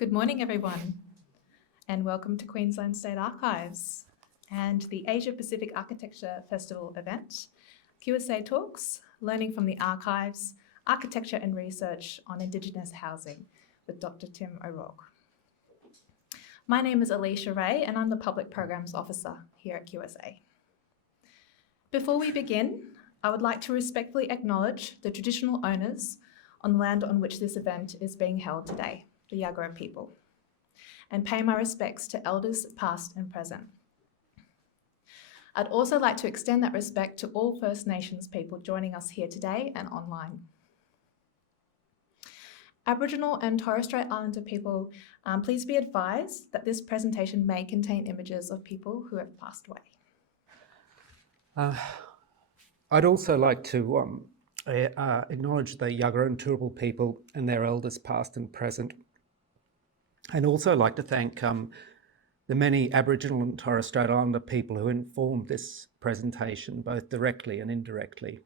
Good morning, everyone, and welcome to Queensland State Archives and the Asia Pacific Architecture Festival event, QSA Talks, Learning from the Archives, Architecture and Research on Indigenous Housing with Dr. Tim O'Rourke. My name is Alicia Ray and I'm the Public Programs Officer here at QSA. Before we begin, I would like to respectfully acknowledge the traditional owners on the land on which this event is being held today, the Yagara people, and pay my respects to elders past and present. I'd also like to extend that respect to all First Nations people joining us here today and online. Aboriginal and Torres Strait Islander people, please be advised that this presentation may contain images of people who have passed away. I'd also like to acknowledge the Yagara and Turrbal people and their elders past and present, and also like to thank the many Aboriginal and Torres Strait Islander people who informed this presentation, both directly and indirectly.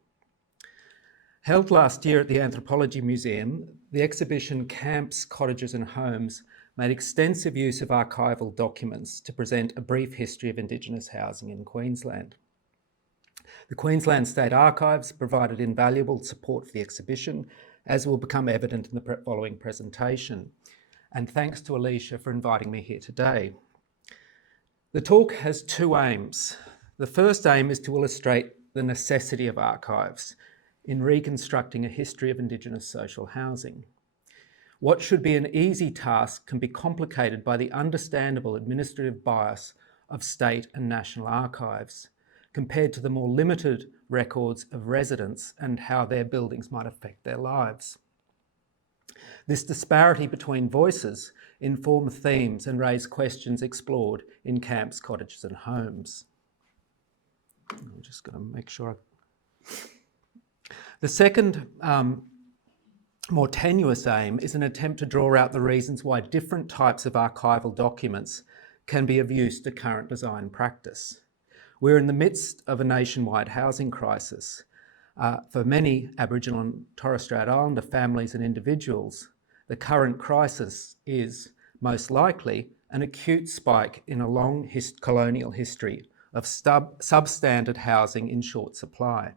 Held last year at the Anthropology Museum, the exhibition Camps, Cottages and Homes made extensive use of archival documents to present a brief history of Indigenous housing in Queensland. The Queensland State Archives provided invaluable support for the exhibition, as will become evident in the following presentation. And thanks to Alicia for inviting me here today. The talk has two aims. The first aim is to illustrate the necessity of archives in reconstructing a history of Indigenous social housing. What should be an easy task can be complicated by the understandable administrative bias of state and national archives, compared to the more limited records of residents and how their buildings might affect their lives. This disparity between voices inform themes and raise questions explored in camps, cottages and homes. I'm just going to make sure. The second, more tenuous aim is an attempt to draw out the reasons why different types of archival documents can be of use to current design practice. We're in the midst of a nationwide housing crisis. For many Aboriginal and Torres Strait Islander families and individuals, the current crisis is most likely an acute spike in a long colonial history of substandard housing in short supply.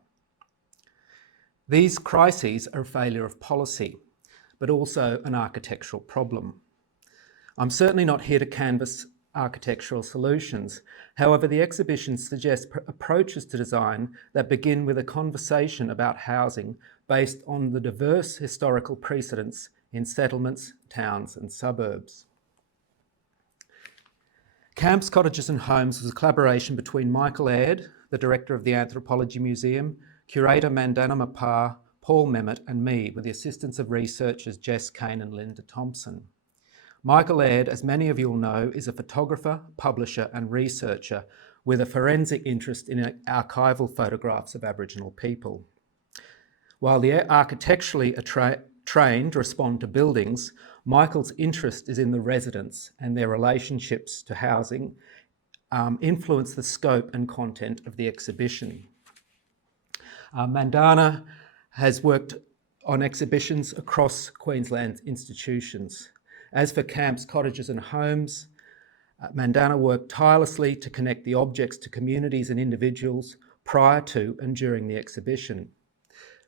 These crises are a failure of policy, but also an architectural problem. I'm certainly not here to canvass architectural solutions. However, the exhibition suggests approaches to design that begin with a conversation about housing based on the diverse historical precedents in settlements, towns and suburbs. Camps, Cottages and Homes was a collaboration between Michael Aird, the director of the Anthropology Museum, curator Mandana Mapar, Paul Memmott and me, with the assistance of researchers Jess Kane and Linda Thompson. Michael Aird, as many of you will know, is a photographer, publisher and researcher with a forensic interest in archival photographs of Aboriginal people. While the architecturally trained respond to buildings, Michael's interest is in the residents and their relationships to housing influence the scope and content of the exhibition. Mandana has worked on exhibitions across Queensland's institutions. As for Camps, Cottages and Homes, Mandana worked tirelessly to connect the objects to communities and individuals prior to and during the exhibition.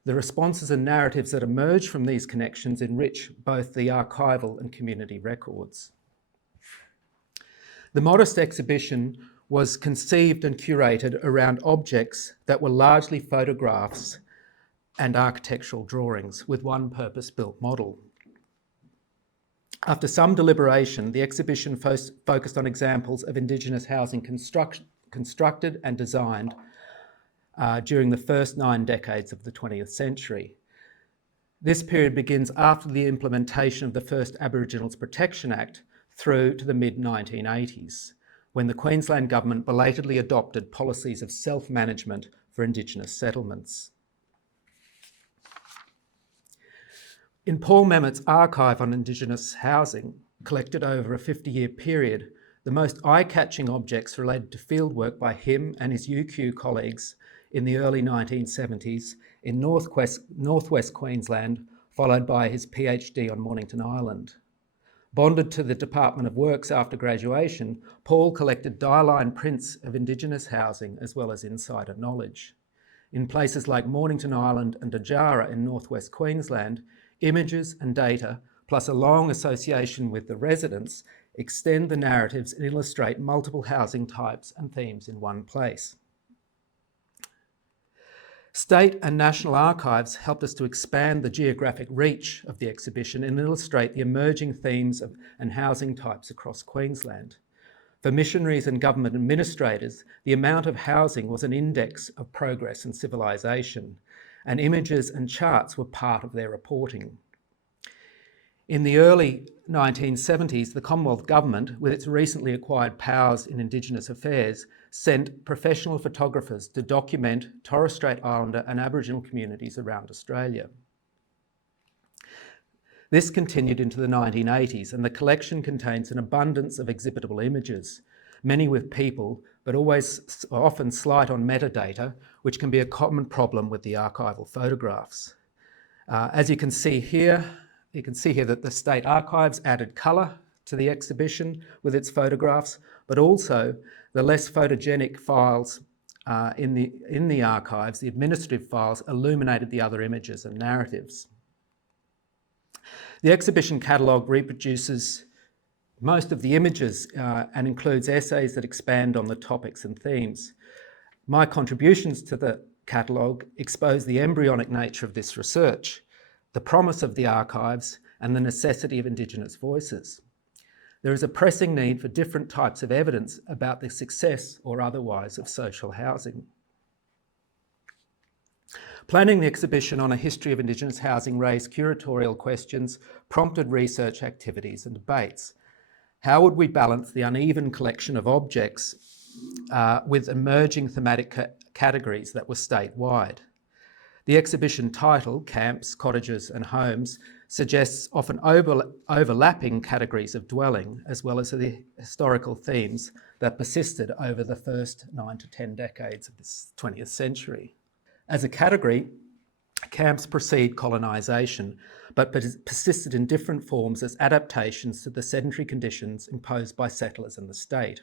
The responses and narratives that emerge from these connections enrich both the archival and community records. The modest exhibition was conceived and curated around objects that were largely photographs and architectural drawings with one purpose-built model. After some deliberation, the exhibition focused on examples of Indigenous housing constructed and designed during the first 9 decades of the 20th century. This period begins after the implementation of the first Aboriginals Protection Act through to the mid-1980s, when the Queensland government belatedly adopted policies of self-management for Indigenous settlements. In Paul Memmott's archive on Indigenous housing, collected over a 50-year period, the most eye-catching objects related to fieldwork by him and his UQ colleagues in the early 1970s in northwest Queensland, followed by his PhD on Mornington Island. Bonded to the Department of Works after graduation, Paul collected die-line prints of Indigenous housing as well as insider knowledge. In places like Mornington Island and Dajara in northwest Queensland, images and data, plus a long association with the residents, extend the narratives and illustrate multiple housing types and themes in one place. State and national archives helped us to expand the geographic reach of the exhibition and illustrate the emerging themes and housing types across Queensland. For missionaries and government administrators, the amount of housing was an index of progress and civilisation, and images and charts were part of their reporting. In the early 1970s, the Commonwealth Government, with its recently acquired powers in Indigenous affairs, sent professional photographers to document Torres Strait Islander and Aboriginal communities around Australia. This continued into the 1980s, and the collection contains an abundance of exhibitable images, many with people, but often slight on metadata, which can be a common problem with the archival photographs. As you can see here that the State Archives added colour to the exhibition with its photographs, but also the less photogenic files in the archives, the administrative files, illuminated the other images and narratives. The exhibition catalogue reproduces most of the images and includes essays that expand on the topics and themes. My contributions to the catalogue expose the embryonic nature of this research, the promise of the archives, and the necessity of Indigenous voices. There is a pressing need for different types of evidence about the success or otherwise of social housing. Planning the exhibition on a history of Indigenous housing raised curatorial questions, prompted research activities and debates. How would we balance the uneven collection of objects with emerging thematic categories that were statewide? The exhibition title, Camps, Cottages and Homes, suggests often overlapping categories of dwelling, as well as the historical themes that persisted over the first 9 to 10 decades of this 20th century. As a category, camps precede colonisation, but persisted in different forms as adaptations to the sedentary conditions imposed by settlers and the state.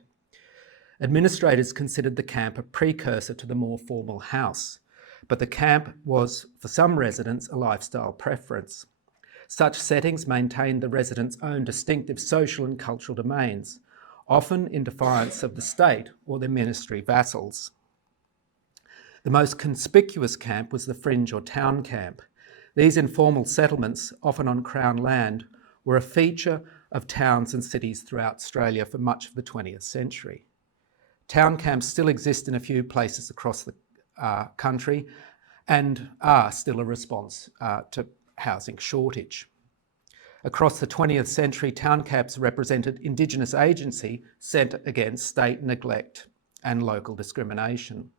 Administrators considered the camp a precursor to the more formal house, but the camp was, for some residents, a lifestyle preference. Such settings maintained the residents' own distinctive social and cultural domains, often in defiance of the state or their ministry vassals. The most conspicuous camp was the fringe or town camp. These informal settlements, often on Crown land, were a feature of towns and cities throughout Australia for much of the 20th century. Town camps still exist in a few places across the country and are still a response to housing shortage. Across the 20th century, town camps represented Indigenous agency set against state neglect and local discrimination.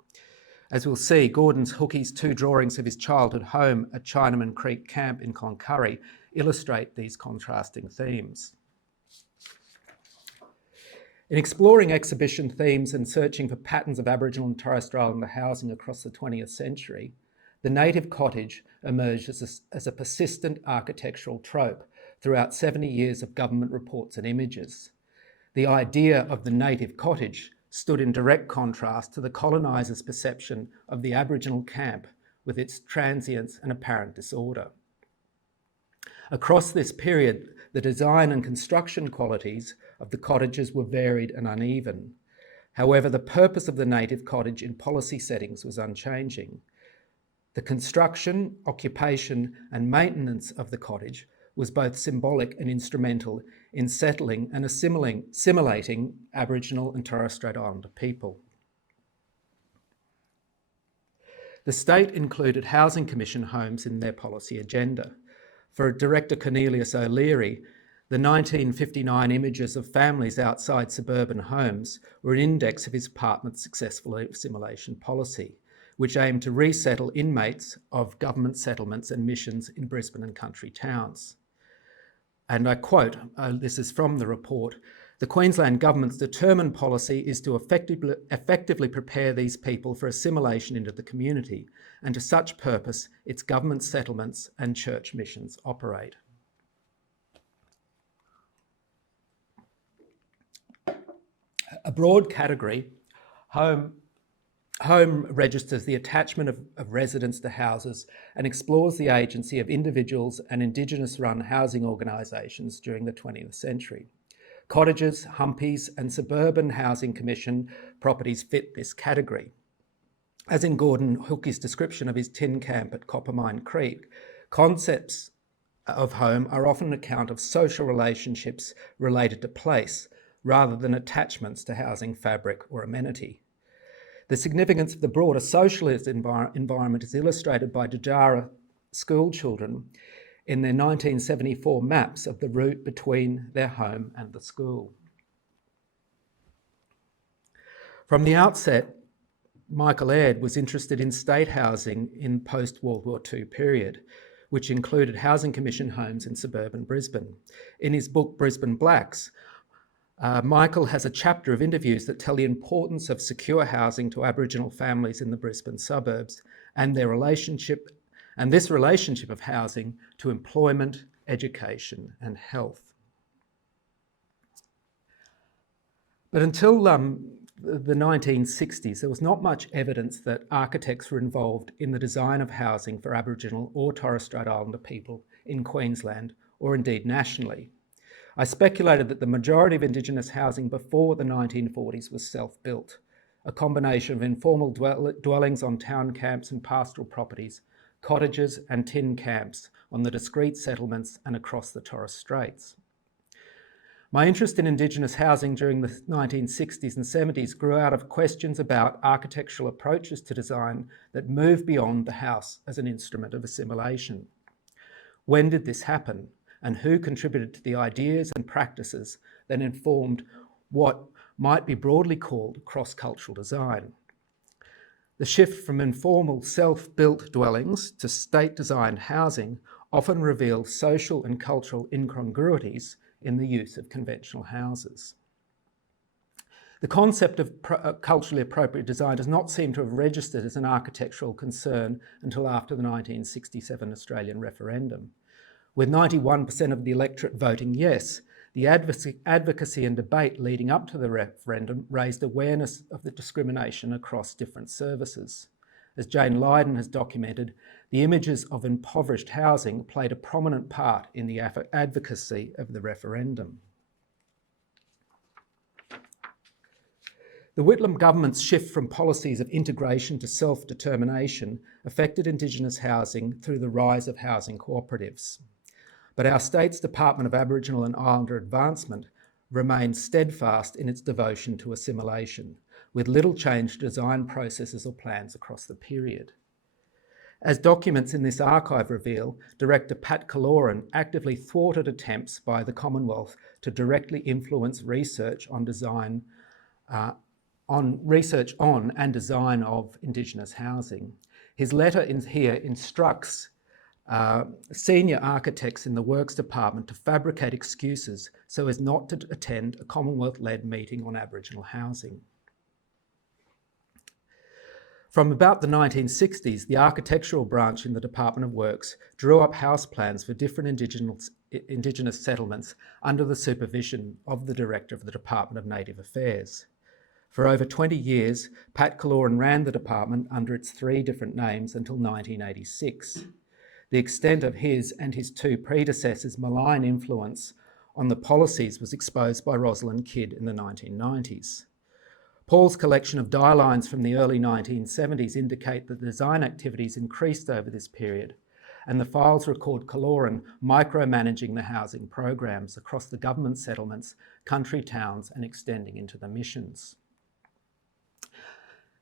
As we'll see, Gordon Hookie's 2 drawings of his childhood home at Chinaman Creek Camp in Cloncurry illustrate these contrasting themes. In exploring exhibition themes and searching for patterns of Aboriginal and Torres Strait Islander housing across the 20th century, the native cottage emerged as a persistent architectural trope throughout 70 years of government reports and images. The idea of the native cottage stood in direct contrast to the colonisers' perception of the Aboriginal camp with its transience and apparent disorder. Across this period, the design and construction qualities of the cottages were varied and uneven. However, the purpose of the native cottage in policy settings was unchanging. The construction, occupation and maintenance of the cottage was both symbolic and instrumental in settling and assimilating Aboriginal and Torres Strait Islander people. The state included Housing Commission homes in their policy agenda. For Director Cornelius O'Leary, the 1959 images of families outside suburban homes were an index of his department's successful assimilation policy, which aimed to resettle inmates of government settlements and missions in Brisbane and country towns. And I quote, this is from the report, "The Queensland Government's determined policy is to effectively prepare these people for assimilation into the community, and to such purpose its government settlements and church missions operate." broad category, home registers the attachment of residents to houses and explores the agency of individuals and Indigenous-run housing organisations during the 20th century. Cottages, humpies and suburban housing commission properties fit this category. As in Gordon Hookie's description of his tin camp at Coppermine Creek, concepts of home are often an account of social relationships related to place, rather than attachments to housing fabric or amenity. The significance of the broader socialist environment is illustrated by Djara school children in their 1974 maps of the route between their home and the school. From the outset, Michael Aird was interested in state housing in post-World War II period, which included Housing Commission homes in suburban Brisbane. In his book, Brisbane Blacks, Michael has a chapter of interviews that tell the importance of secure housing to Aboriginal families in the Brisbane suburbs and this relationship of housing to employment, education and health. But until the 1960s, there was not much evidence that architects were involved in the design of housing for Aboriginal or Torres Strait Islander people in Queensland or indeed nationally. I speculated that the majority of Indigenous housing before the 1940s was self-built, a combination of informal dwellings on town camps and pastoral properties, cottages and tin camps on the discrete settlements and across the Torres Straits. My interest in Indigenous housing during the 1960s and 70s grew out of questions about architectural approaches to design that move beyond the house as an instrument of assimilation. When did this happen? And who contributed to the ideas and practices that informed what might be broadly called cross-cultural design? The shift from informal self-built dwellings to state-designed housing often reveals social and cultural incongruities in the use of conventional houses. The concept of culturally appropriate design does not seem to have registered as an architectural concern until after the 1967 Australian referendum. With 91% of the electorate voting yes, the advocacy and debate leading up to the referendum raised awareness of the discrimination across different services. As Jane Lydon has documented, the images of impoverished housing played a prominent part in the advocacy of the referendum. The Whitlam government's shift from policies of integration to self-determination affected Indigenous housing through the rise of housing cooperatives. But our state's Department of Aboriginal and Islander Advancement remains steadfast in its devotion to assimilation, with little change to design processes or plans across the period. As documents in this archive reveal, Director Pat Kaloran actively thwarted attempts by the Commonwealth to directly influence research on and design of Indigenous housing. His letter here instructs senior architects in the Works Department to fabricate excuses so as not to attend a Commonwealth-led meeting on Aboriginal housing. From about the 1960s, the architectural branch in the Department of Works drew up house plans for different Indigenous settlements under the supervision of the Director of the Department of Native Affairs. For over 20 years, Pat Kaloran ran the department under its 3 different names until 1986. The extent of his and his 2 predecessors' malign influence on the policies was exposed by Rosalind Kidd in the 1990s. Paul's collection of dialines from the early 1970s indicate that design activities increased over this period, and the files record Kaloran micromanaging the housing programs across the government settlements, country towns, and extending into the missions.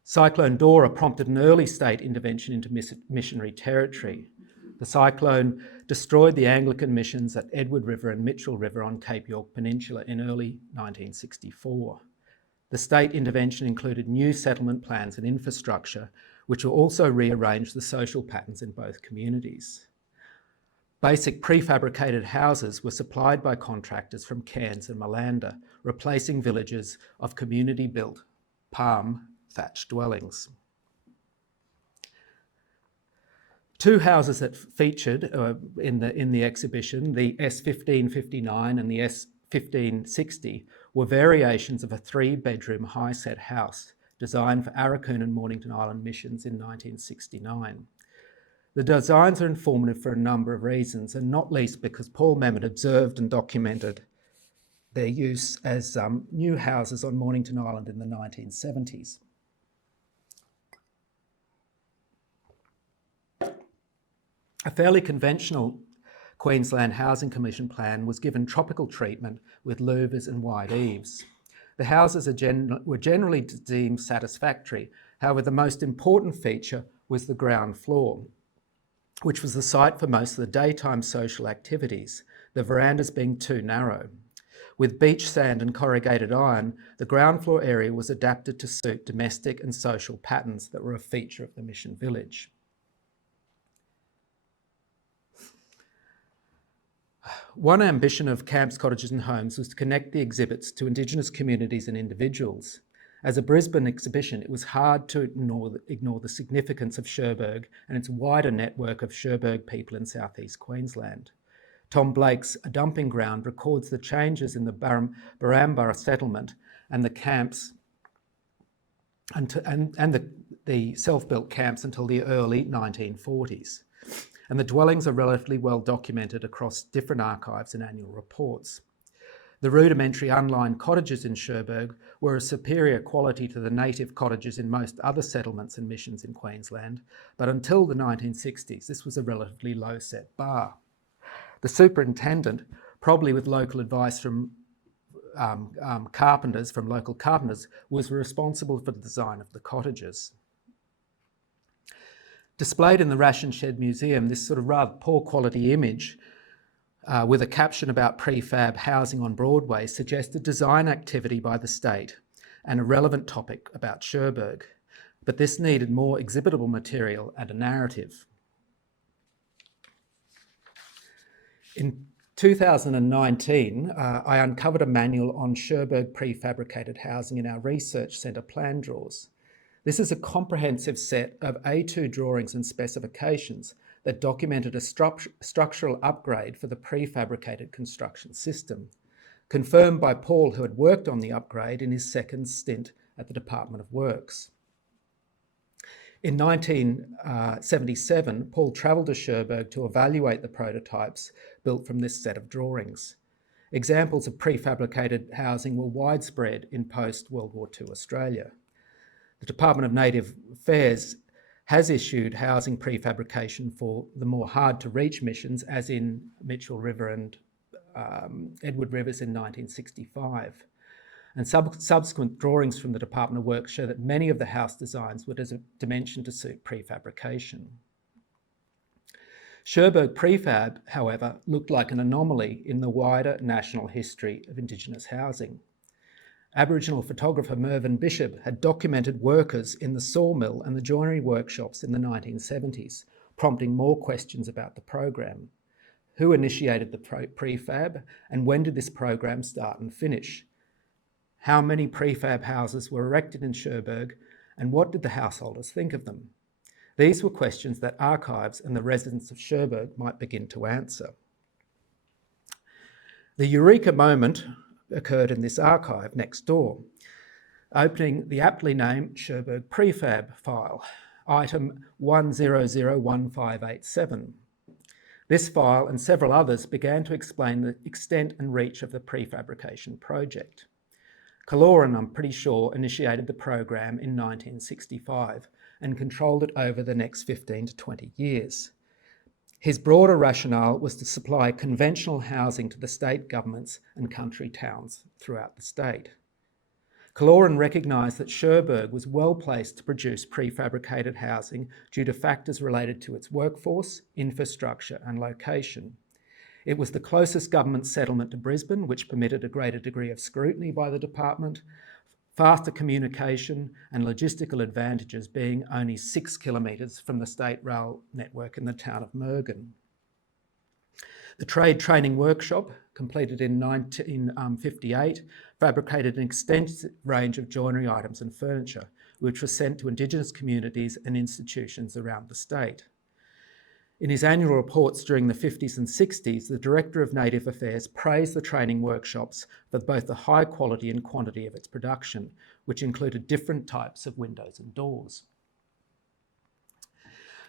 Cyclone Dora prompted an early state intervention into missionary territory. The cyclone destroyed the Anglican missions at Edward River and Mitchell River on Cape York Peninsula in early 1964. The state intervention included new settlement plans and infrastructure, which will also rearrange the social patterns in both communities. Basic prefabricated houses were supplied by contractors from Cairns and Malanda, replacing villages of community-built palm thatched dwellings. 2 houses that featured in the exhibition, the S1559 and the 1560 were variations of a 3-bedroom high-set house designed for Arakoon and Mornington Island missions in 1969. The designs are informative for a number of reasons, and not least because Paul Memmott observed and documented their use as new houses on Mornington Island in the 1970s. A fairly conventional Queensland Housing Commission plan was given tropical treatment with louvers and wide eaves. The houses were generally deemed satisfactory. However, the most important feature was the ground floor, which was the site for most of the daytime social activities, the verandas being too narrow. With beach sand and corrugated iron, the ground floor area was adapted to suit domestic and social patterns that were a feature of the mission village. One ambition of camps, cottages and homes was to connect the exhibits to Indigenous communities and individuals. As a Brisbane exhibition, it was hard to ignore the significance of Cherbourg and its wider network of Cherbourg people in southeast Queensland. Tom Blake's A Dumping Ground records the changes in the Barambara settlement and the camps and the self-built camps until the early 1940s. And the dwellings are relatively well documented across different archives and annual reports. The rudimentary unlined cottages in Cherbourg were a superior quality to the native cottages in most other settlements and missions in Queensland, but until the 1960s, this was a relatively low-set bar. The superintendent, probably with local advice from local carpenters, was responsible for the design of the cottages. Displayed in the Ration Shed Museum, this sort of rather poor quality image with a caption about prefab housing on Broadway suggested design activity by the state and a relevant topic about Cherbourg, but this needed more exhibitable material and a narrative. In 2019, I uncovered a manual on Cherbourg prefabricated housing in our research centre plan drawers. This is a comprehensive set of A2 drawings and specifications that documented a structural upgrade for the prefabricated construction system, confirmed by Paul, who had worked on the upgrade in his second stint at the Department of Works. In 1977, Paul travelled to Cherbourg to evaluate the prototypes built from this set of drawings. Examples of prefabricated housing were widespread in post-World War II Australia. The Department of Native Affairs has issued housing prefabrication for the more hard-to-reach missions, as in Mitchell River and Edward Rivers in 1965. And subsequent drawings from the Department of Works show that many of the house designs were dimensioned to suit prefabrication. Cherbourg prefab, however, looked like an anomaly in the wider national history of Indigenous housing. Aboriginal photographer Mervyn Bishop had documented workers in the sawmill and the joinery workshops in the 1970s, prompting more questions about the program. Who initiated the prefab, and when did this program start and finish? How many prefab houses were erected in Cherbourg, and what did the householders think of them? These were questions that archives and the residents of Cherbourg might begin to answer. The eureka moment occurred in this archive next door, opening the aptly named Cherbourg prefab file, item 1001587. This file and several others began to explain the extent and reach of the prefabrication project. Kaloran, I'm pretty sure, initiated the program in 1965 and controlled it over the next 15 to 20 years. His broader rationale was to supply conventional housing to the state governments and country towns throughout the state. Kaloran recognised that Cherbourg was well placed to produce prefabricated housing due to factors related to its workforce, infrastructure and location. It was the closest government settlement to Brisbane, which permitted a greater degree of scrutiny by the department, faster communication and logistical advantages, being only 6 kilometres from the state rail network in the town of Mergen. The trade training workshop, completed in 1958, fabricated an extensive range of joinery items and furniture, which was sent to Indigenous communities and institutions around the state. In his annual reports during the 50s and 60s, the Director of Native Affairs praised the training workshops for both the high quality and quantity of its production, which included different types of windows and doors.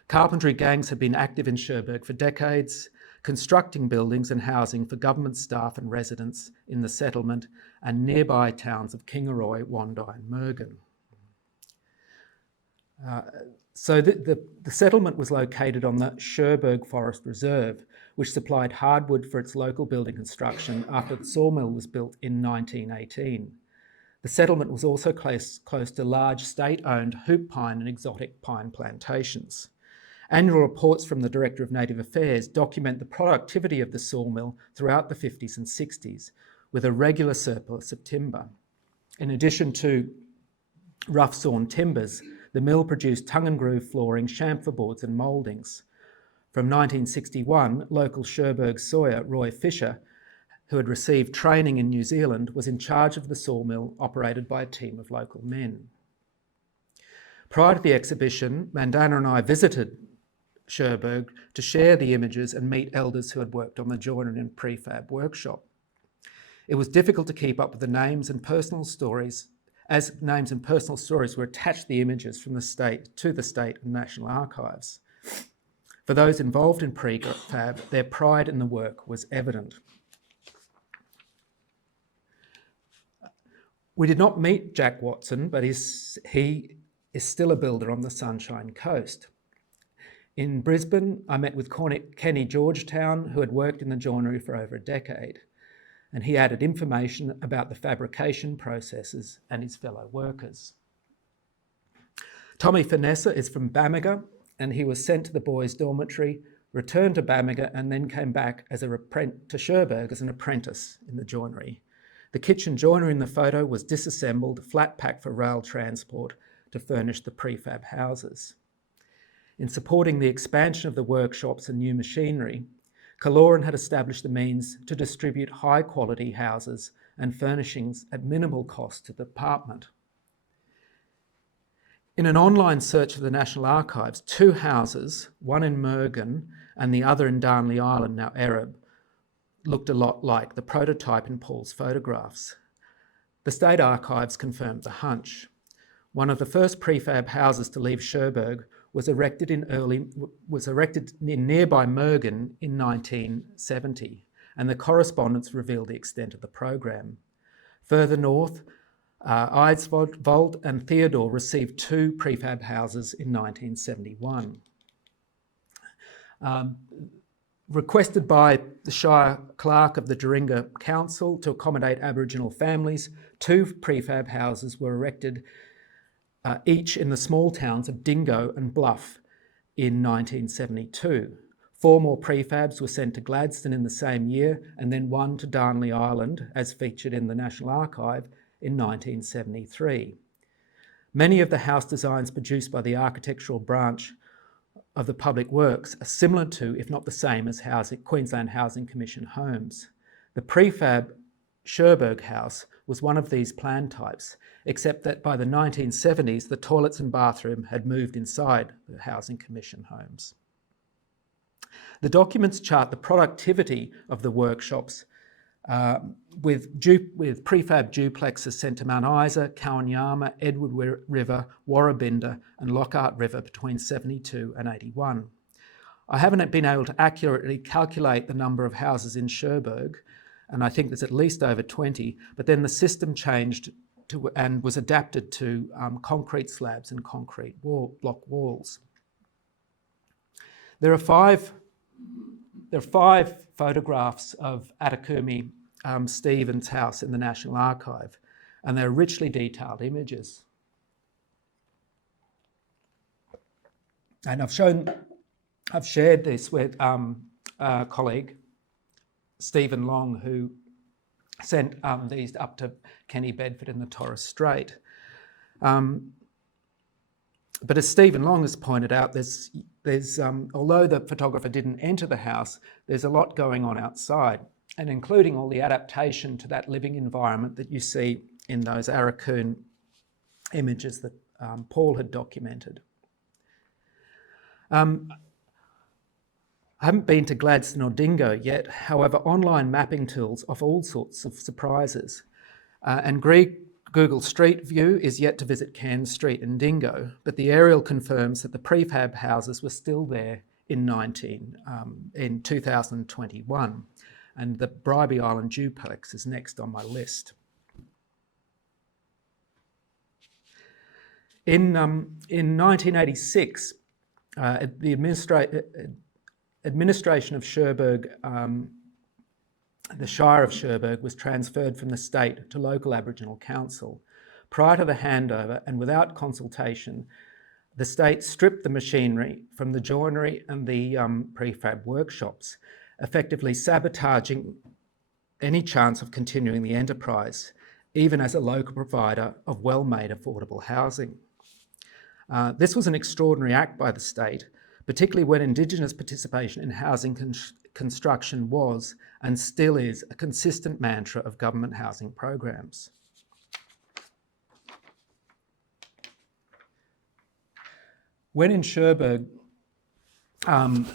Carpentry gangs have been active in Cherbourg for decades, constructing buildings and housing for government staff and residents in the settlement and nearby towns of Kingaroy, Wondai and Mergen. So the settlement was located on the Cherbourg Forest Reserve, which supplied hardwood for its local building construction after the sawmill was built in 1918. The settlement was also close to large state-owned hoop pine and exotic pine plantations. Annual reports from the Director of Native Affairs document the productivity of the sawmill throughout the 50s and 60s, with a regular surplus of timber. In addition to rough sawn timbers, the mill produced tongue and groove flooring, chamfer boards and mouldings. From 1961, local Cherbourg sawyer Roy Fisher, who had received training in New Zealand, was in charge of the sawmill operated by a team of local men. Prior to the exhibition, Mandana and I visited Cherbourg to share the images and meet elders who had worked on the joinery and prefab workshop. It was difficult to keep up with the names and personal stories, as names and personal stories were attached to the images from the state and national archives. For those involved in prefab, their pride in the work was evident. We did not meet Jack Watson, but he is still a builder on the Sunshine Coast. In Brisbane, I met with Kenny Georgetown, who had worked in the joinery for over a decade, and he added information about the fabrication processes and his fellow workers. Tommy Finessa is from Bamaga, and he was sent to the boys' dormitory, returned to Bamaga, and then came back to Cherbourg as an apprentice in the joinery. The kitchen joinery in the photo was disassembled, flat packed for rail transport to furnish the prefab houses. In supporting the expansion of the workshops and new machinery, Kaloran had established the means to distribute high-quality houses and furnishings at minimal cost to the department. In an online search of the National Archives, 2 houses, one in Mergen and the other in Darnley Island, now Arab, looked a lot like the prototype in Paul's photographs. The State Archives confirmed the hunch. One of the first prefab houses to leave Cherbourg was erected in nearby Mergen in 1970, and the correspondence revealed the extent of the program. Further north, Eidsvold and Theodore received 2 prefab houses in 1971. Requested by the Shire Clerk of the Doringa Council to accommodate Aboriginal families, 2 prefab houses were erected each in the small towns of Dingo and Bluff in 1972. 4 more prefabs were sent to Gladstone in the same year, and then 1 to Darnley Island, as featured in the National Archive, in 1973. Many of the house designs produced by the architectural branch of the Public Works are similar to, if not the same as, Queensland Housing Commission homes. The prefab Cherbourg house was one of these plan types, except that by the 1970s, the toilets and bathroom had moved inside the Housing Commission homes. The documents chart the productivity of the workshops with prefab duplexes sent to Mount Isa, Kawanyama, Edward River, Warrabinda and Lockhart River between 72 and 81. I haven't been able to accurately calculate the number of houses in Cherbourg, and I think there's at least over 20, but then the system changed and was adapted to concrete slabs and concrete block walls. There are five photographs of Atakumi Stevens' house in the National Archive, and they're richly detailed images. And I've shared this with a colleague, Stephen Long, who sent these up to Kenny Bedford in the Torres Strait. But as Stephen Long has pointed out, there's although the photographer didn't enter the house, there's a lot going on outside, and including all the adaptation to that living environment that you see in those Arakoon images that Paul had documented. I haven't been to Gladstone or Dingo yet. However, online mapping tools offer all sorts of surprises. And Google Street View is yet to visit Cairns Street and Dingo, but the aerial confirms that the prefab houses were still there in 2021. And the Bribie Island duplex is next on my list. In 1986, the administration of Cherbourg, the Shire of Cherbourg, was transferred from the state to local Aboriginal council. Prior to the handover and without consultation, the state stripped the machinery from the joinery and the prefab workshops, effectively sabotaging any chance of continuing the enterprise, even as a local provider of well-made affordable housing. This was an extraordinary act by the state, particularly when Indigenous participation in housing construction was and still is a consistent mantra of government housing programs. When in Cherbourg showing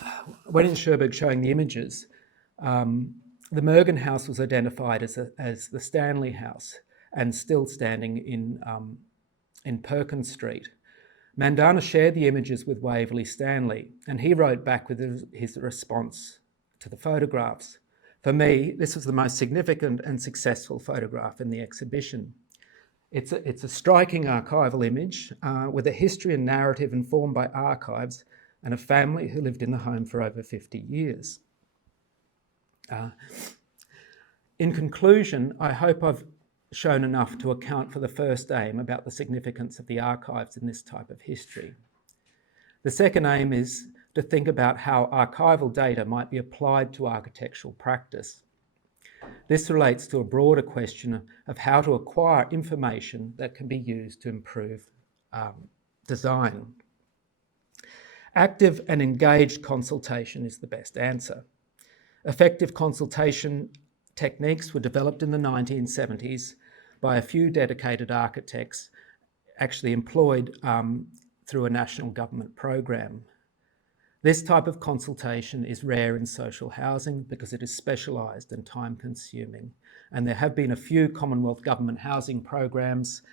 the images, the Mergen House was identified as the Stanley House and still standing in Perkins Street. Mandana shared the images with Waverley Stanley, and he wrote back with his response to the photographs. For me, this was the most significant and successful photograph in the exhibition. It's a striking archival image with a history and narrative informed by archives and a family who lived in the home for over 50 years. In conclusion, I hope I've shown enough to account for the first aim about the significance of the archives in this type of history. The second aim is to think about how archival data might be applied to architectural practice. This relates to a broader question of how to acquire information that can be used to improve design. Active and engaged consultation is the best answer. Effective consultation techniques were developed in the 1970s by a few dedicated architects, actually employed through a national government program. This type of consultation is rare in social housing because it is specialised and time-consuming. And there have been a few Commonwealth government housing programs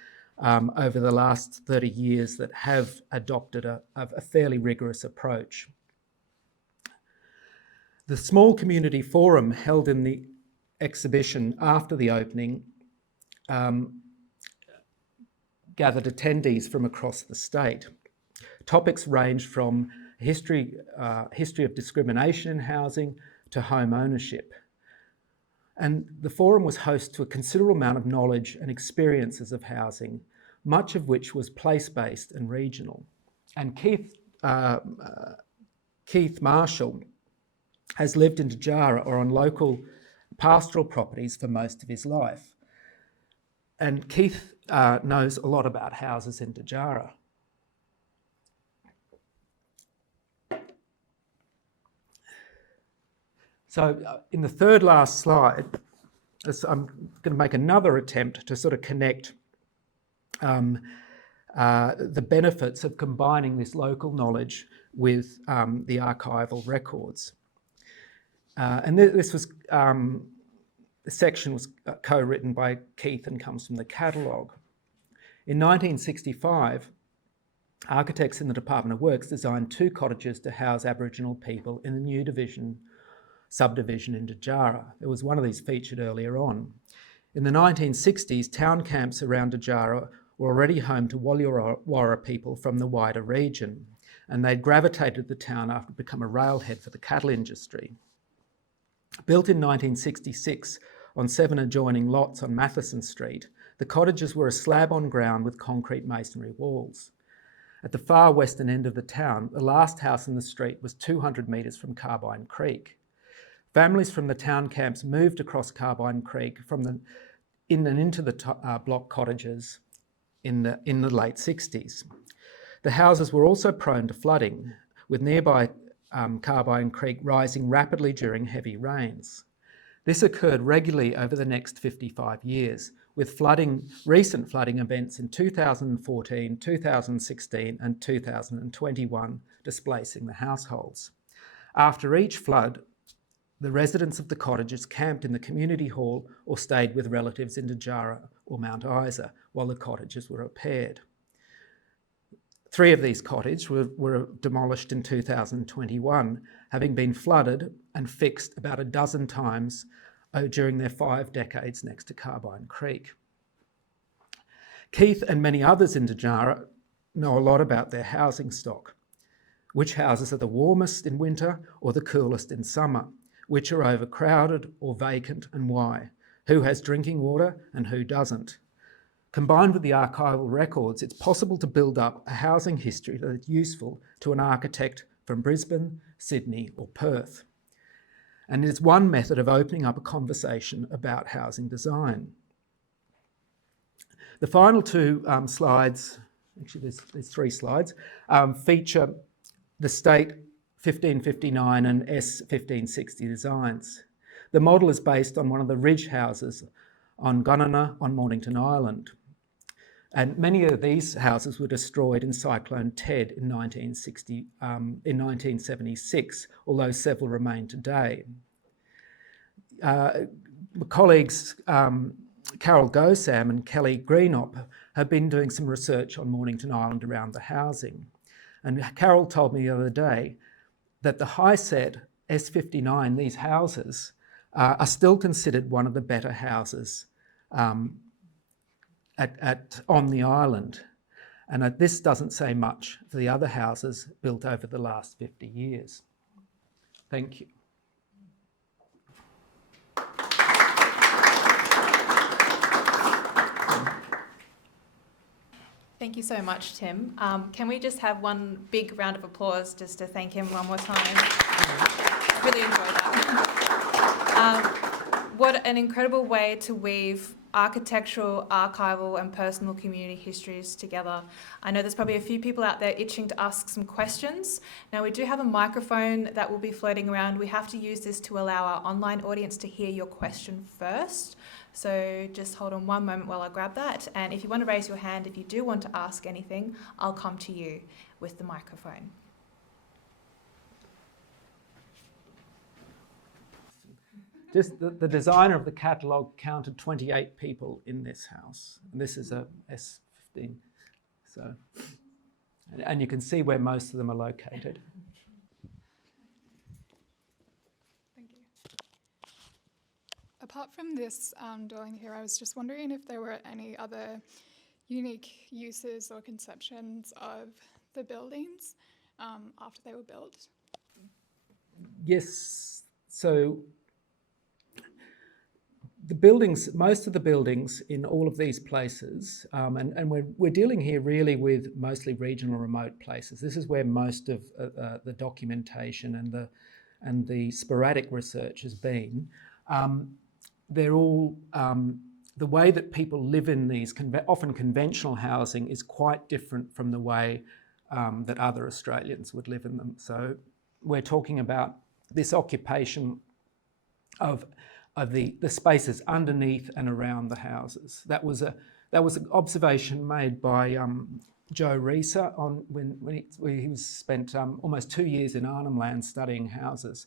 over the last 30 years that have adopted a fairly rigorous approach. The small community forum held in the exhibition after the opening gathered attendees from across the state. Topics ranged from history of discrimination in housing to home ownership. And the forum was host to a considerable amount of knowledge and experiences of housing, much of which was place-based and regional. And Keith Marshall has lived in Djara or on local pastoral properties for most of his life. And Keith knows a lot about houses in Djara. So in the third last slide, I'm going to make another attempt to sort of connect the benefits of combining this local knowledge with the archival records. And this was, the section was co-written by Keith and comes from the catalogue. In 1965, architects in the Department of Works designed 2 cottages to house Aboriginal people in the new subdivision in Djara. There was one of these featured earlier on. In the 1960s, town camps around Djara were already home to Walluwarra people from the wider region, and they'd gravitated to the town after it became a railhead for the cattle industry. Built in 1966 on 7 adjoining lots on Matheson Street, the cottages were a slab on ground with concrete masonry walls. At the far western end of the town, the last house in the street was 200 metres from Carbine Creek. Families from the town camps moved across Carbine Creek in and into the block cottages in the late 60s. The houses were also prone to flooding, with nearby Carbine Creek rising rapidly during heavy rains. This occurred regularly over the next 55 years, with recent flooding events in 2014, 2016 and 2021 displacing the households. After each flood, the residents of the cottages camped in the community hall or stayed with relatives in Djara or Mount Isa while the cottages were repaired. 3 of these cottages were demolished in 2021, having been flooded and fixed about a dozen times during their 5 decades next to Carbine Creek. Keith and many others in Djara know a lot about their housing stock. Which houses are the warmest in winter or the coolest in summer? Which are overcrowded or vacant and why? Who has drinking water and who doesn't? Combined with the archival records, it's possible to build up a housing history that is useful to an architect from Brisbane, Sydney or Perth. And it's one method of opening up a conversation about housing design. The final 2 slides, actually there's 3 slides, feature the state 1559 and S 1560 designs. The model is based on one of the ridge houses on Gunnedah on Mornington Island. And many of these houses were destroyed in Cyclone Ted in 1976, although several remain today. My colleagues Carol Gosam and Kelly Greenop have been doing some research on Mornington Island around the housing. And Carol told me the other day that the high set S59, these houses, are still considered one of the better houses on the island. And this doesn't say much for the other houses built over the last 50 years. Thank you. Thank you so much, Tim. Can we just have one big round of applause just to thank him one more time? Really enjoyed that. What an incredible way to weave architectural, archival and personal community histories together. I know there's probably a few people out there itching to ask some questions. Now we do have a microphone that will be floating around. We have to use this to allow our online audience to hear your question first. So just hold on one moment while I grab that. And if you want to raise your hand, if you do want to ask anything, I'll come to you with the microphone. Just the designer of the catalogue counted 28 people in this house. And this is a S15. So, and you can see where most of them are located. Thank you. Apart from this dwelling here, I was just wondering if there were any other unique uses or conceptions of the buildings after they were built. Yes. So the buildings, most of the buildings in all of these places, and we're dealing here really with mostly regional remote places. This is where most of the documentation and the sporadic research has been. They're all, the way that people live in these often conventional housing is quite different from the way that other Australians would live in them. So we're talking about this occupation of the spaces underneath and around the houses. That was an observation made by Joe Reeser when he was spent almost 2 years in Arnhem Land studying houses.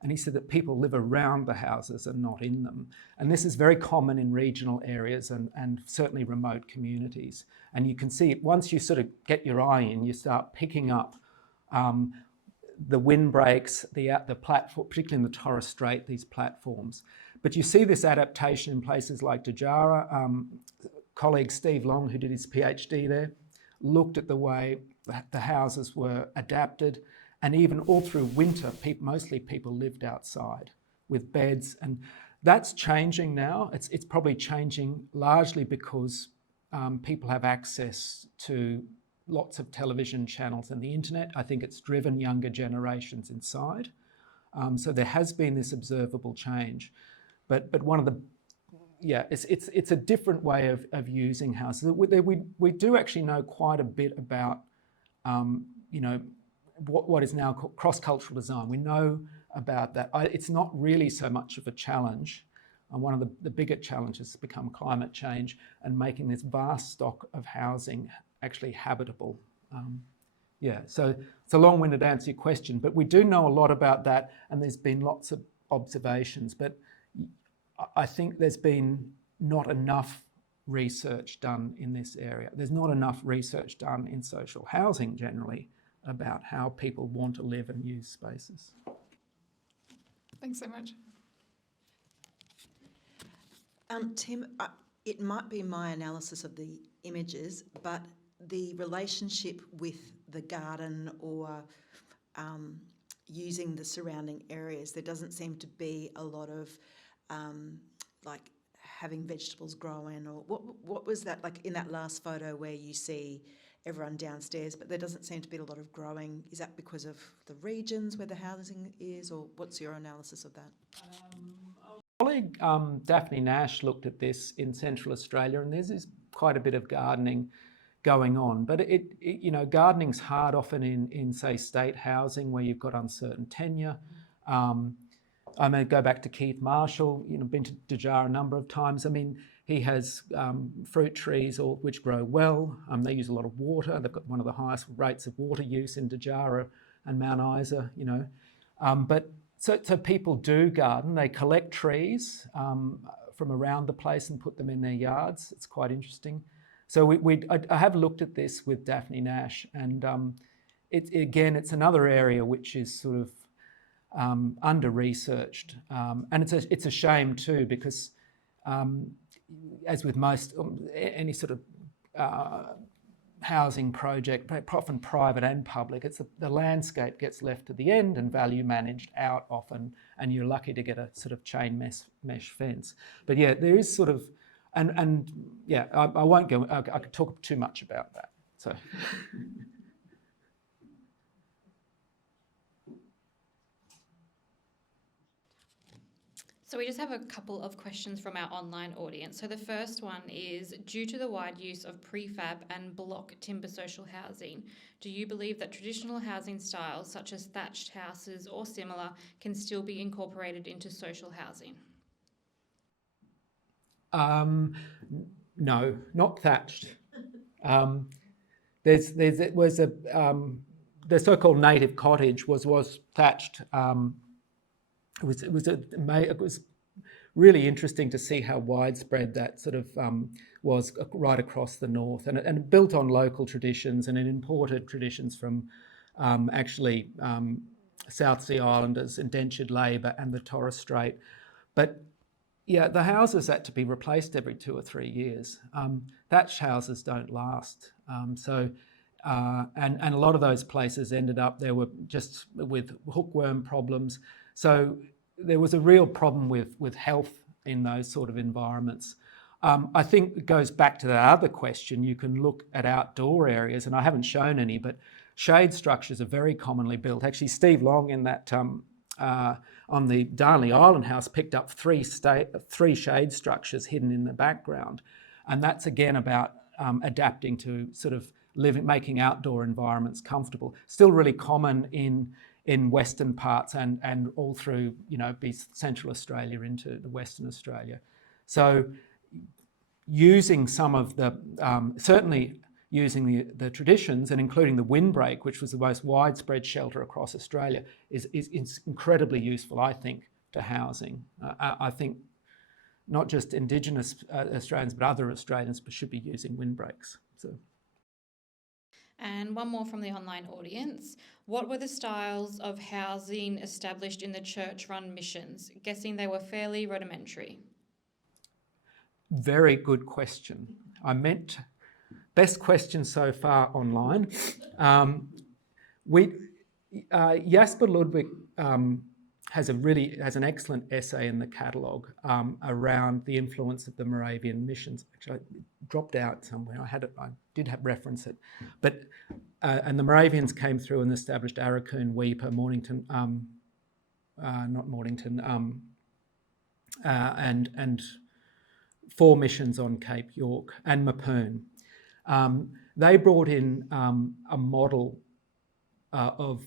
And he said that people live around the houses and not in them. And this is very common in regional areas and certainly remote communities. And you can see it, once you sort of get your eye in, you start picking up the windbreaks, the platform, particularly in the Torres Strait, these platforms. But you see this adaptation in places like Djara. Colleague Steve Long, who did his PhD there, looked at the way the houses were adapted, and even all through winter, mostly people lived outside with beds, and that's changing now. It's probably changing largely because people have access to lots of television channels and the internet. I think it's driven younger generations inside. So there has been this observable change. But one of the, it's a different way of using houses. We do actually know quite a bit about, what is now called cross-cultural design. We know about that. It's not really so much of a challenge. And one of the bigger challenges has become climate change and making this vast stock of housing actually habitable. Yeah, so it's a long-winded answer to your question, but we do know a lot about that, and there's been lots of observations, but I think there's been not enough research done in this area. There's not enough research done in social housing generally about how people want to live and use spaces. Thanks so much. Tim, it might be my analysis of the images, but the relationship with the garden or using the surrounding areas, there doesn't seem to be a lot of like having vegetables growing, or what was that like in that last photo where you see everyone downstairs, but there doesn't seem to be a lot of growing. Is that because of the regions where the housing is, or what's your analysis of that? Colleague Daphne Nash looked at this in Central Australia, and there's quite a bit of gardening going on. But you know, gardening's hard often in say state housing where you've got uncertain tenure. I may go back to Keith Marshall. You know, been to Djar a number of times. I mean, he has fruit trees which grow well. They use a lot of water. They've got one of the highest rates of water use in Djar and Mount Isa. You know, but so people do garden. They collect trees from around the place and put them in their yards. It's quite interesting. So I have looked at this with Daphne Nash, and it's another area which is sort of under-researched, and it's a shame too, because as with most any sort of housing project, often private and public, the landscape gets left to the end and value managed out often, and you're lucky to get a sort of chain mesh fence. But yeah, there is sort of, and yeah, I won't go, I could talk too much about that. So. So we just have a couple of questions from our online audience. So the first one is, due to the wide use of prefab and block timber social housing, do you believe that traditional housing styles such as thatched houses or similar can still be incorporated into social housing? No, not thatched. It was the so-called native cottage was thatched. It was really interesting to see how widespread that sort of was right across the north, and built on local traditions, and it imported traditions from actually South Sea Islanders, indentured labour, and the Torres Strait. But yeah, the houses had to be replaced every 2 or 3 years. Thatched houses don't last. And a lot of those places ended up, there were just with hookworm problems. So there was a real problem with health in those sort of environments. I think it goes back to that other question. You can look at outdoor areas, and I haven't shown any, but shade structures are very commonly built. Actually, Steve Long in that on the Darnley Island house picked up three shade structures hidden in the background. And that's again about adapting to sort of making outdoor environments comfortable. Still really common in western parts and all through, Central Australia into the Western Australia. So using some of the, certainly using the traditions and including the windbreak, which was the most widespread shelter across Australia, is incredibly useful, I think, to housing. I think not just Indigenous Australians, but other Australians should be using windbreaks. So. And one more from the online audience. What were the styles of housing established in the church-run missions? Guessing they were fairly rudimentary. Very good question. Best question so far online. Jasper Ludwig has an excellent essay in the catalogue around the influence of the Moravian missions. Actually, I dropped out somewhere. I did reference it, but and the Moravians came through and established Arakoon, Weeper, Mornington, and 4 missions on Cape York and Mapoon. They brought in a model of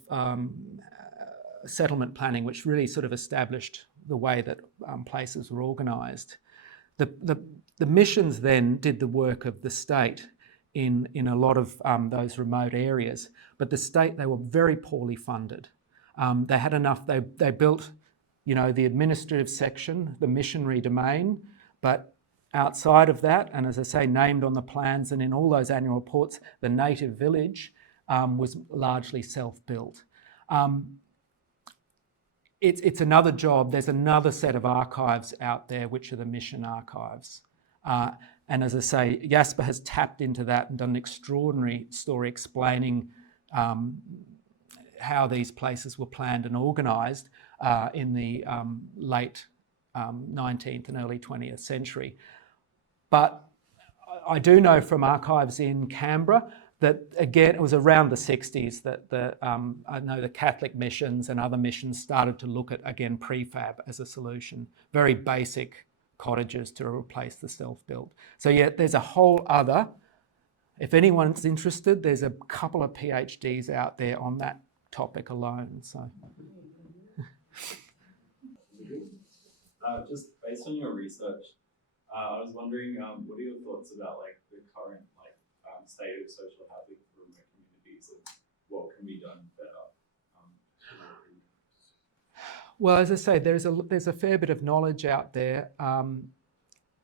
settlement planning, which really sort of established the way that places were organised. The missions then did the work of the state in a lot of those remote areas. But the state, they were very poorly funded. They had enough, they built, you know, the administrative section, the missionary domain, but outside of that, and as I say, named on the plans and in all those annual reports, the native village was largely self-built. It's another job. There's another set of archives out there, which are the mission archives. And as I say, Jasper has tapped into that and done an extraordinary story explaining how these places were planned and organised in the late 19th and early 20th century. But I do know from archives in Canberra that, again, it was around the 60s that I know the Catholic missions and other missions started to look at, again, prefab as a solution, very basic cottages to replace the self-built. So yeah, there's a whole other, if anyone's interested, there's a couple of PhDs out there on that topic alone. So. Just based on your research, I was wondering, what are your thoughts about like the current state of social housing for remote communities, and what can be done better? Well, as I say, there's a fair bit of knowledge out there,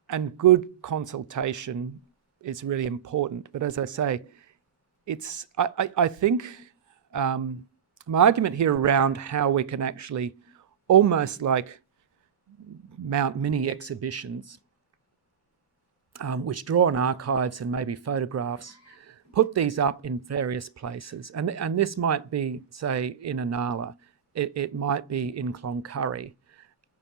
and good consultation is really important. But as I say, I think my argument here around how we can actually almost like mount mini exhibitions, which draw on archives and maybe photographs, put these up in various places. And this might be, say, in Inala, it might be in Cloncurry.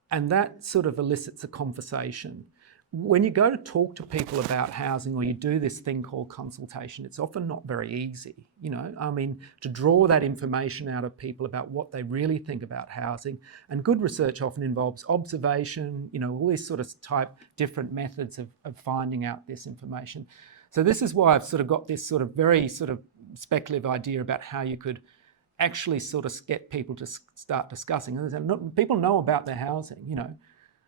And that sort of elicits a conversation. When you go to talk to people about housing, or you do this thing called consultation, it's often not very easy, you know. I mean, to draw that information out of people about what they really think about housing, and good research often involves observation, you know, all these sort of different methods of finding out this information. So this is why I've sort of got this sort of very sort of speculative idea about how you could actually sort of get people to start discussing. People know about their housing, you know.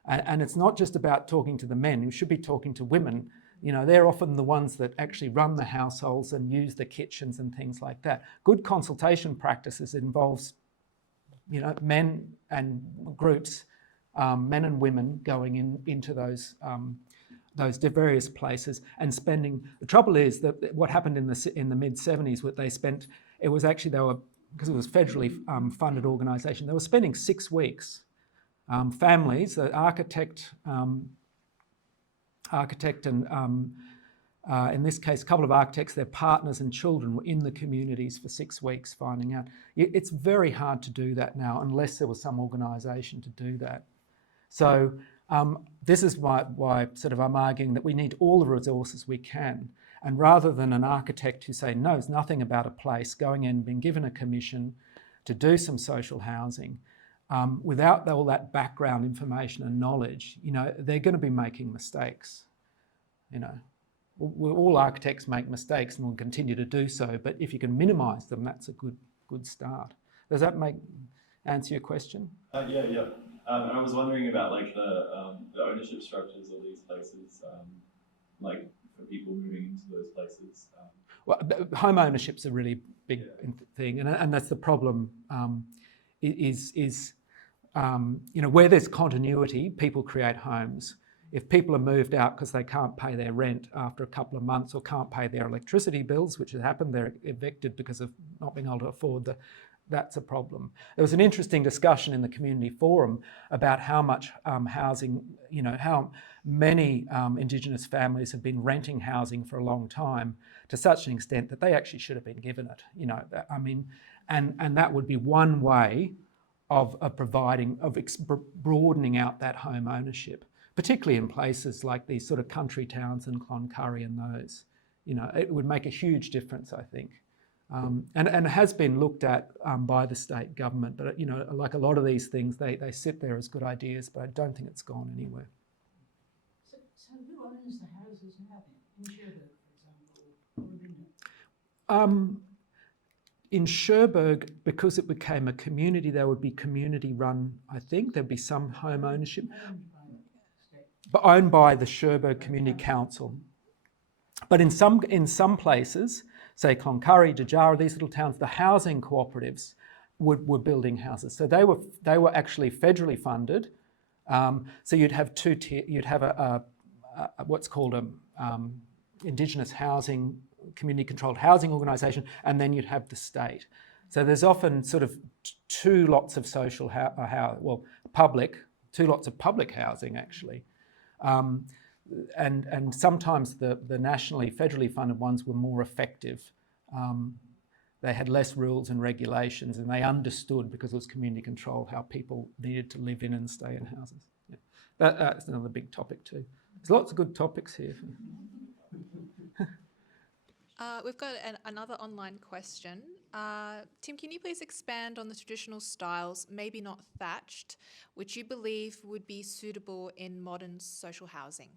And it's not just about talking to the men. You should be talking to women. You know, they're often the ones that actually run the households and use the kitchens and things like that. Good consultation practices involves, you know, men and groups, men and women going into those various places and spending. The trouble is that what happened in the mid-70s, what they spent, it was actually because it was federally funded organisation, they were spending 6 weeks. Families, the architect and in this case, a couple of architects, their partners and children were in the communities for 6 weeks finding out. It's very hard to do that now unless there was some organisation to do that. So this is why sort of I'm arguing that we need all the resources we can. And rather than an architect who knows nothing about a place, going in and being given a commission to do some social housing, without all that background information and knowledge, you know, they're going to be making mistakes. You know, all architects make mistakes and will continue to do so. But if you can minimise them, that's a good start. Does that answer your question? Yeah. And I was wondering about like the ownership structures of these places, like for people moving into those places. Well, home ownership's a really big thing, and that's the problem. You know, where there's continuity, people create homes. If people are moved out because they can't pay their rent after a couple of months or can't pay their electricity bills, which has happened, they're evicted because of not being able to afford that's a problem. There was an interesting discussion in the community forum about how much housing, you know, how many Indigenous families have been renting housing for a long time, to such an extent that they actually should have been given it. You know, I mean, and that would be one way of broadening out that home ownership, particularly in places like these sort of country towns and Cloncurry and those. You know, it would make a huge difference, I think. And it has been looked at by the state government, but you know, like a lot of these things, they sit there as good ideas, but I don't think it's gone anywhere. So who owns the houses now then? In Cherbourg, for example, or in Cherbourg, because it became a community, there would be community run, I think. There'd be some home ownership, but owned by the Cherbourg Community Council. But in some places, say Cloncurry, Dejara, these little towns, the housing cooperatives were building houses. So they were actually federally funded. So you'd have you'd have a what's called a Indigenous housing, community-controlled housing organisation, and then you'd have the state. So there's often sort of two lots of social two lots of public housing actually. And sometimes the nationally, federally funded ones were more effective. They had less rules and regulations, and they understood, because it was community controlled, how people needed to live in and stay in houses. Yeah. That's another big topic too. There's lots of good topics here. We've got another online question. Tim, can you please expand on the traditional styles, maybe not thatched, which you believe would be suitable in modern social housing?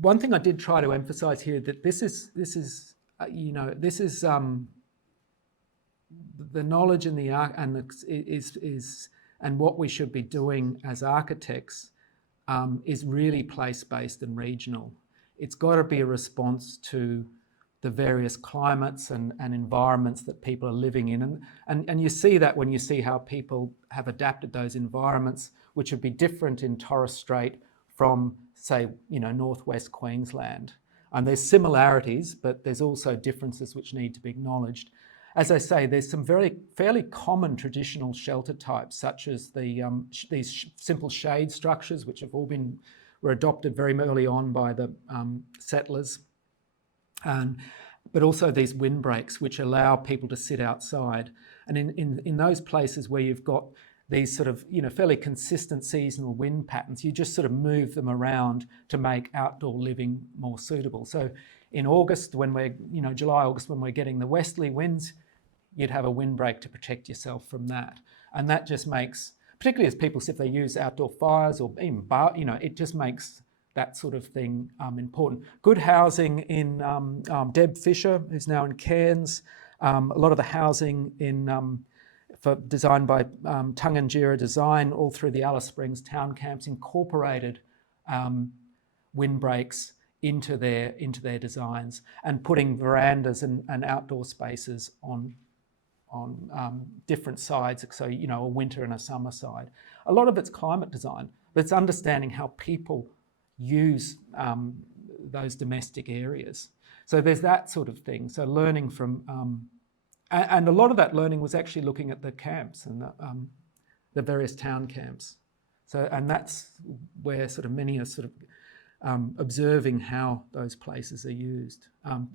One thing I did try to emphasise here, that this is the knowledge and and what we should be doing as architects is really place-based and regional. It's got to be a response to the various climates and environments that people are living in. And you see that when you see how people have adapted those environments, which would be different in Torres Strait from, say, northwest Queensland. And there's similarities, but there's also differences which need to be acknowledged. As I say, there's some fairly common traditional shelter types, such as these simple shade structures, which were adopted very early on by the settlers, but also these windbreaks, which allow people to sit outside. And in those places where you've got these sort of fairly consistent seasonal wind patterns, you just sort of move them around to make outdoor living more suitable. So in August, July, August, when we're getting the westerly winds, you'd have a windbreak to protect yourself from that. And that just makes, particularly as people, if they use outdoor fires or even it just makes that sort of thing important. Good housing in Deb Fisher, who's now in Cairns. A lot of the housing designed by Tunganjira Design all through the Alice Springs town camps incorporated windbreaks into their designs, and putting verandas and outdoor spaces on different sides, so a winter and a summer side. A lot of it's climate design, but it's understanding how people use those domestic areas. So there's that sort of thing. So learning from, and a lot of that learning was actually looking at the camps and the various town camps. So, and that's where sort of many are sort of observing how those places are used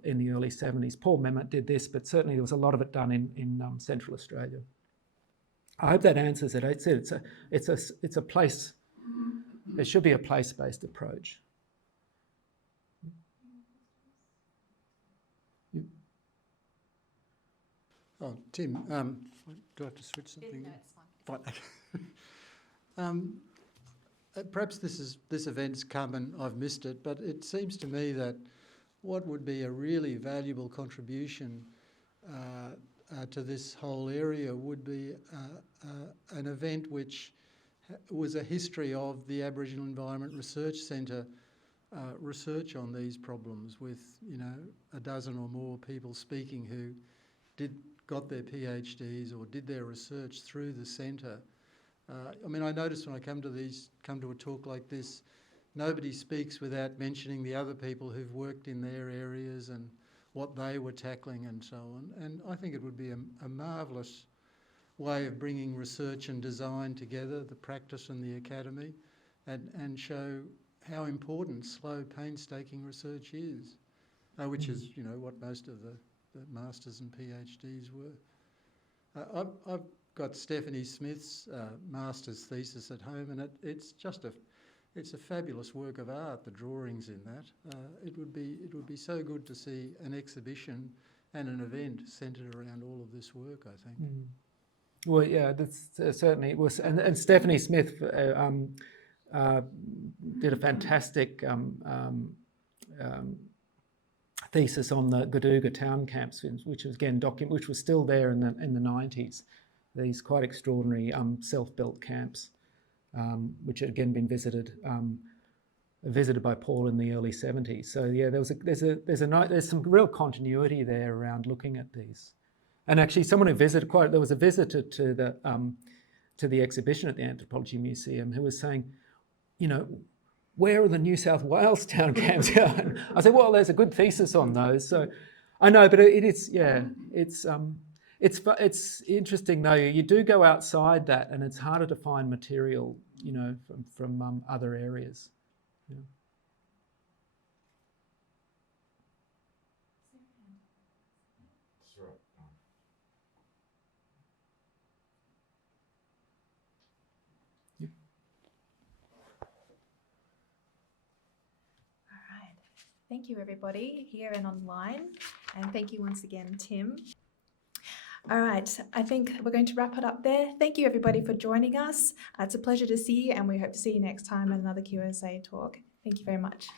in the early 70s. Paul Memmott did this, but certainly there was a lot of it done in Central Australia. I hope that answers it. It's a place. There should be a place-based approach. Oh, Tim, do I have to switch something? No, it's fine. Fine. Perhaps this event's come and I've missed it, but it seems to me that what would be a really valuable contribution to this whole area would be an event which was a history of the Aboriginal Environment Research Centre research on these problems, with a dozen or more people speaking who got their PhDs or did their research through the centre. I mean, I notice when I come to a talk like this, nobody speaks without mentioning the other people who've worked in their areas and what they were tackling and so on. And I think it would be a marvellous way of bringing research and design together, the practice and the academy, and show how important slow, painstaking research is, which is, what most of the masters and PhDs were. I've got Stephanie Smith's master's thesis at home, and it's a fabulous work of art, the drawings in that. It would be so good to see an exhibition and an event centred around all of this work, I think. Mm. Well, yeah, that's certainly it was, and Stephanie Smith did a fantastic thesis on the Gaduga town camps, which was again which was still there in the 90s. These quite extraordinary self-built camps. which had again been visited by Paul in the early 70s. So yeah, there's some real continuity there around looking at these. And actually, someone who visited there was a visitor to the exhibition at the Anthropology Museum who was saying, you know, where are the New South Wales town camps? And I said, well, there's a good thesis on those. So I know, but it's interesting though. You do go outside that, and it's harder to find material, you know, from other areas. Yeah. Thank you, everybody, here and online. And thank you once again, Tim. All right, I think we're going to wrap it up there. Thank you, everybody, for joining us. It's a pleasure to see you, and we hope to see you next time at another QSA talk. Thank you very much.